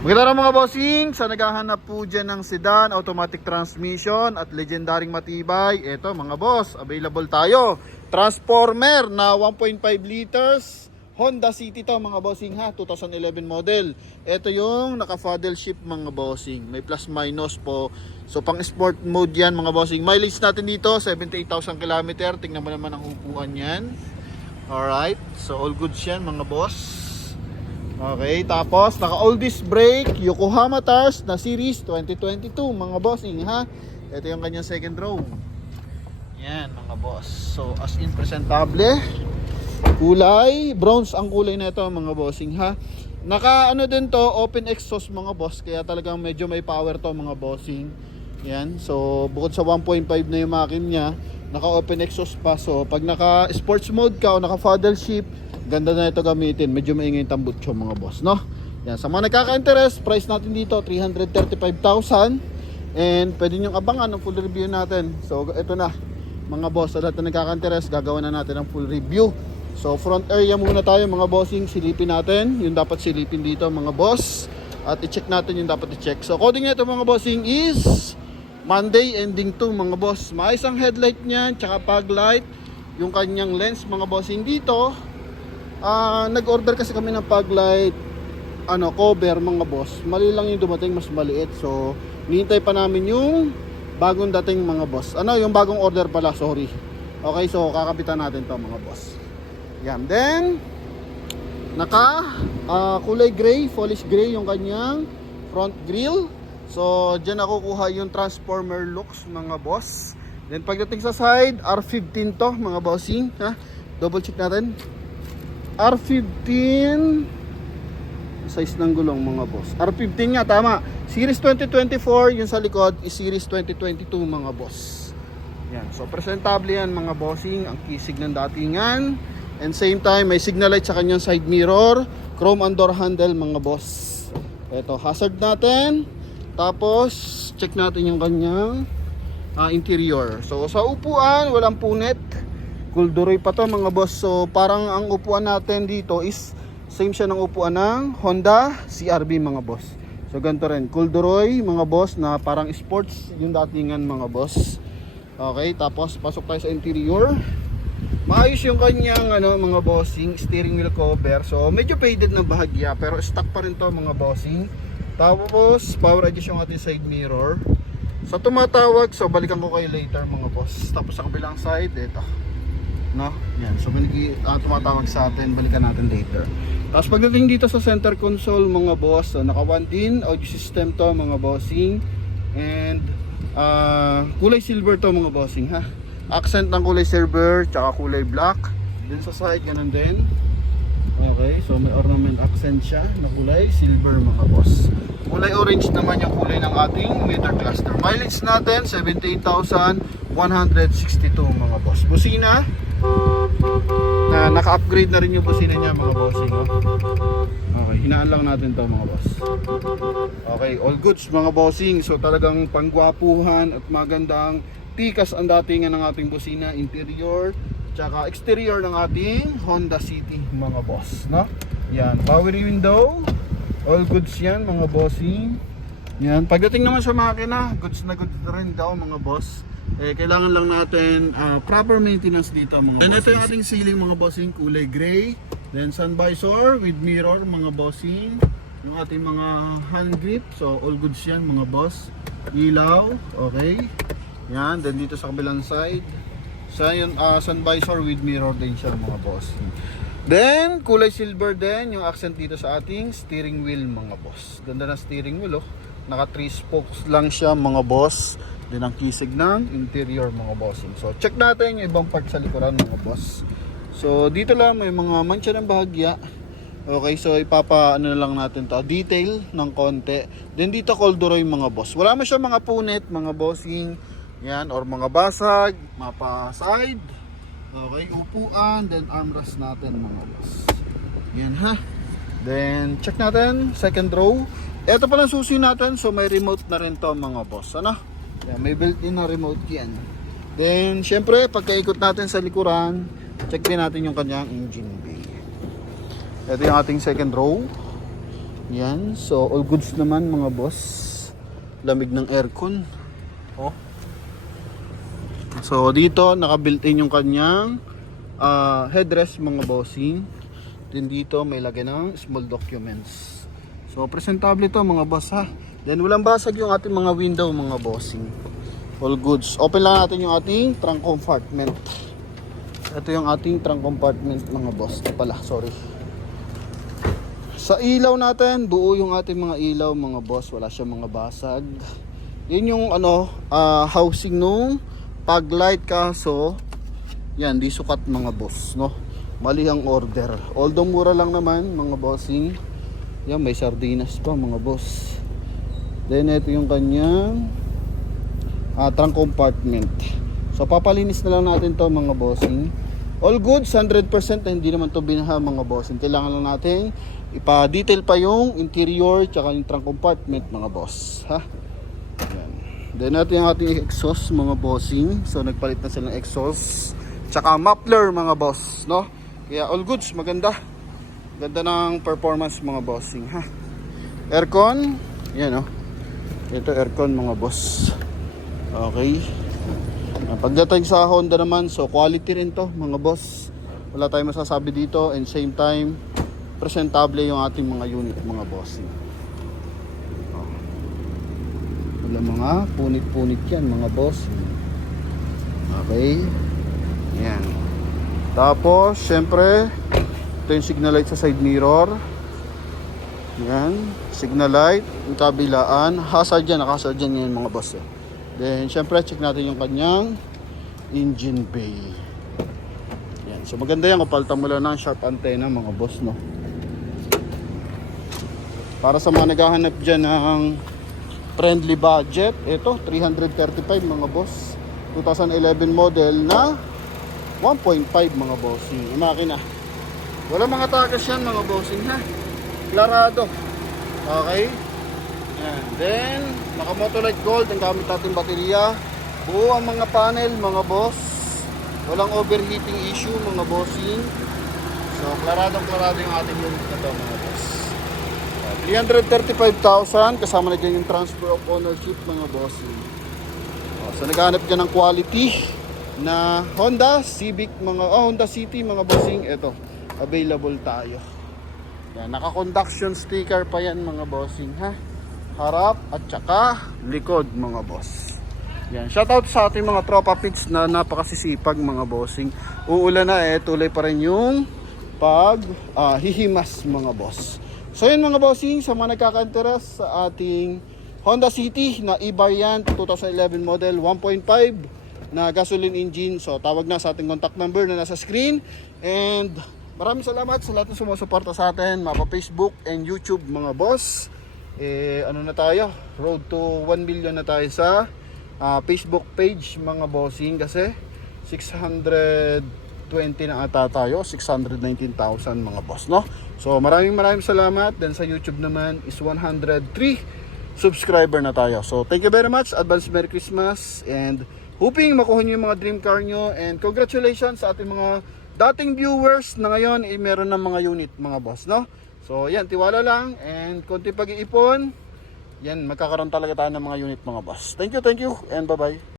Magandang mga bossing, sa naghahanap po dyan ng sedan, automatic transmission at legendaring matibay, eto mga boss, available tayo. Transformer na 1.5 liters, Honda City to mga bossing ha, 2011 model. Ito yung naka-paddle shift mga bossing, may plus minus po. So pang sport mode yan mga bossing. Mileage natin dito, 78,000 km, tingnan mo naman ang upuan yan. Alright, so all goods yan mga boss. Okay, tapos naka all disc brake, Yokohama tires na series 2022 mga bossing ha. Ito yung kanyang second row. Yan mga boss. So as in presentable. Kulay bronze ang kulay nito mga bossing ha. Naka ano din to, open exhaust mga boss, kaya talagang medyo may power to mga bossing. Yan. So bukod sa 1.5 na yung makin niya, naka open exhaust pa. So pag naka sports mode ka o naka paddle shift, ganda na ito gamitin. Medyo maingay yung tambutso mga boss, no? Yan, sa mga nagkaka-interest, price natin dito 335,000. And pwede nyo abangan ng full review natin. So ito na mga boss, sa lahat na nagkaka-interest, gagawa na natin ng full review. So front area muna tayo mga bossing, silipin natin yung dapat silipin dito mga boss. At i-check natin yung dapat i-check. So coding nito mga bossing is Monday ending 2 mga boss. Maayos ang headlight niyan, tsaka fog light. Yung kanyang lens mga bossing dito, nag-order kasi kami ng fog light cover mga boss. Mali lang yung dumating, mas maliit. So hinihintay pa namin yung bagong dating mga boss. Yung bagong order pala, sorry. Okay, so kakapitan natin to mga boss. Yan, then naka kulay gray, polish gray yung kanyang front grille. So dyan nakukuha yung transformer looks mga boss. Then pagdating sa side, R15 to mga bossing ha. Double check natin. R15 size ng gulong mga boss. R15 nga, tama. Series 2024, yung sa likod is Series 2022 mga boss. Yan. So presentable yan mga bossing. Ang kisig ng datingan. And same time, may signal light sa kanyang side mirror. Chrome and door handle mga boss. Ito, hazard natin. Tapos, check natin yung kanyang interior. So sa upuan, walang punit. Kulduroy pa to mga boss. So parang ang upuan natin dito is same siya ng upuan ng Honda CR-V mga boss. So ganito rin, kulduroy mga boss, na parang sports yung datingan mga boss. Okay, tapos pasok tayo sa interior. Maayos yung kanyang mga bossing, steering wheel cover. So medyo faded na bahagya, pero stock pa rin to mga bossing. Tapos power adjust yung ating side mirror. Sa tumatawag, so balikan ko kayo later mga boss. Tapos sa kabilang side, ito. No? Yan. So tumatawag sa atin, balikan natin later. Tapos pagdating dito sa center console mga boss, so naka 1-in audio system to mga bossing. And kulay silver to mga bossing ha. Accent ng kulay silver, tsaka kulay black. Then sa side, ganun din. Okay, so may ornament accent siya na kulay silver mga boss. Kulay orange naman yung kulay ng ating meter cluster. Mileage natin 78,162 mga boss. Busina na naka-upgrade na rin yung busina niya mga bossing. Okay, hinaan lang natin to mga boss. Okay, all goods mga bossing. So talagang pangwapuhan at magandang tikas ang datingan ng ating busina, interior tsaka exterior ng ating Honda City mga boss, no? Yan, power window, all goods yan mga bossing. Yan, pagdating naman sa makina, goods na goods rin daw mga boss. Kailangan lang natin proper maintenance dito mga bossing. And ito yung ating ceiling mga bossing, kulay gray. Then sun visor with mirror mga bossing. Yung ating mga hand grip, so all goods yan mga boss. Ilaw, okay. Yan, then dito sa kabilang side, sun visor with mirror din siya mga boss. Then kulay silver din yung accent dito sa ating steering wheel mga boss. Ganda na steering wheel naka 3 spokes lang siya mga boss. Then ang kisig ng interior mga bossing. So check natin yung ibang part sa likuran mga boss. So dito lang may mga mancha ng bahagya. Okay, so na lang natin to, detail ng konti. Then dito corduroy mga boss. Wala mo siya mga punit mga bossing. Yan, or mga basag, mapa side. Okay, upuan, then armrest natin mga boss. Yan ha. Then check natin, second row. Ito pala susi natin, so may remote na rin to mga boss. Yan, may built-in na remote yan. Then syempre, pagkaikot natin sa likuran, check din natin yung kanyang engine bay. Ito yung ating second row. Yan, so all goods naman mga boss. Lamig ng aircon. Oh. So dito naka-built-in yung kanyang headrest mga bossing. Then dito may lagay ng small documents. So presentable ito mga boss ha. Then walang basag yung ating mga window mga bossing. All goods. Open lang natin yung ating trunk compartment. Ito yung ating trunk compartment mga boss. Ito pala, sorry. Sa ilaw natin, buo yung ating mga ilaw mga boss. Wala siyang mga basag. Yun yung housing nung pag light, kaso yan, di sukat mga boss, no? Mali ang order. Although mura lang naman mga bossing. Yan, may sardinas pa mga boss. Then ito yung kanyang trunk compartment. So papalinis na lang natin to mga bossing. All goods, 100% na hindi naman to binaha mga bossing. Kailangan lang natin ipa-detail pa yung interior tsaka yung trunk compartment mga boss, ha? Yan. Then natin yung ating exhaust mga bossing. So nagpalit na sila ng exhaust tsaka muffler mga boss, no? Kaya all goods, maganda. Ganda ng performance mga bossing, ha? Aircon, yan oh. Ito aircon mga boss. Okay. Pagdating sa Honda naman, so quality rin to mga boss. Wala tayong masasabi dito, and same time presentable yung ating mga unit mga bossing. Wala mga punit-punit yan mga boss. Okay. Yan. Tapos syempre ito yung signal light sa side mirror. Yan, signal light, yung kabilaan, hazard dyan, nakahazard dyan yan mga boss. Then syempre check natin yung kanyang engine bay. Yan, so maganda yan kung palitan mo lang ng sharp antenna mga boss, no? Para sa mga naghahanap dyan ng friendly budget, ito 335 mga boss, 2011 model na 1.5 mga bossing. Yung makina, wala mga tagas yan mga bossing, ha? Klarado. Okay. Yan. Then naka Motolite Gold ang gamit natin baterya. Buo ang mga panel mga boss. Walang overheating issue mga bossing. So klaradong klarado yung ating unit na to mga boss. 335,000 kasama na dyan yung transfer of ownership mga bossing. So naghahanap dyan ng quality na Honda Civic mga Honda City mga bossing. Ito available tayo. Yan, naka-conduction sticker pa yan mga bossing, ha? Harap at saka likod mga boss. Yan, shoutout sa ating mga tropa pits na napakasisipag mga bossing. Uulan na tuloy pa rin yung hihimas mga boss. So yun mga bossing, sa mga nagkaka-interest sa ating Honda City na e-variant 2011 model 1.5 na gasoline engine. So tawag na sa ating contact number na nasa screen. And maraming salamat sa lahat ng sumusuporta sa atin, mapa Facebook and YouTube mga boss. Ano na tayo? Road to 1 million na tayo sa Facebook page mga bossing, kasi 620 na ata tayo, 619,000 mga boss, no? So maraming salamat. Then sa YouTube naman is 103 subscriber na tayo. So thank you very much, advance Merry Christmas, and hoping makuha nyo yung mga dream car nyo, and congratulations sa ating mga dating viewers na ngayon meron ng mga unit mga boss, no? So yan, tiwala lang and konti pag-iipon, yan magkakaroon talaga tayo ng mga unit mga boss. Thank you and bye bye.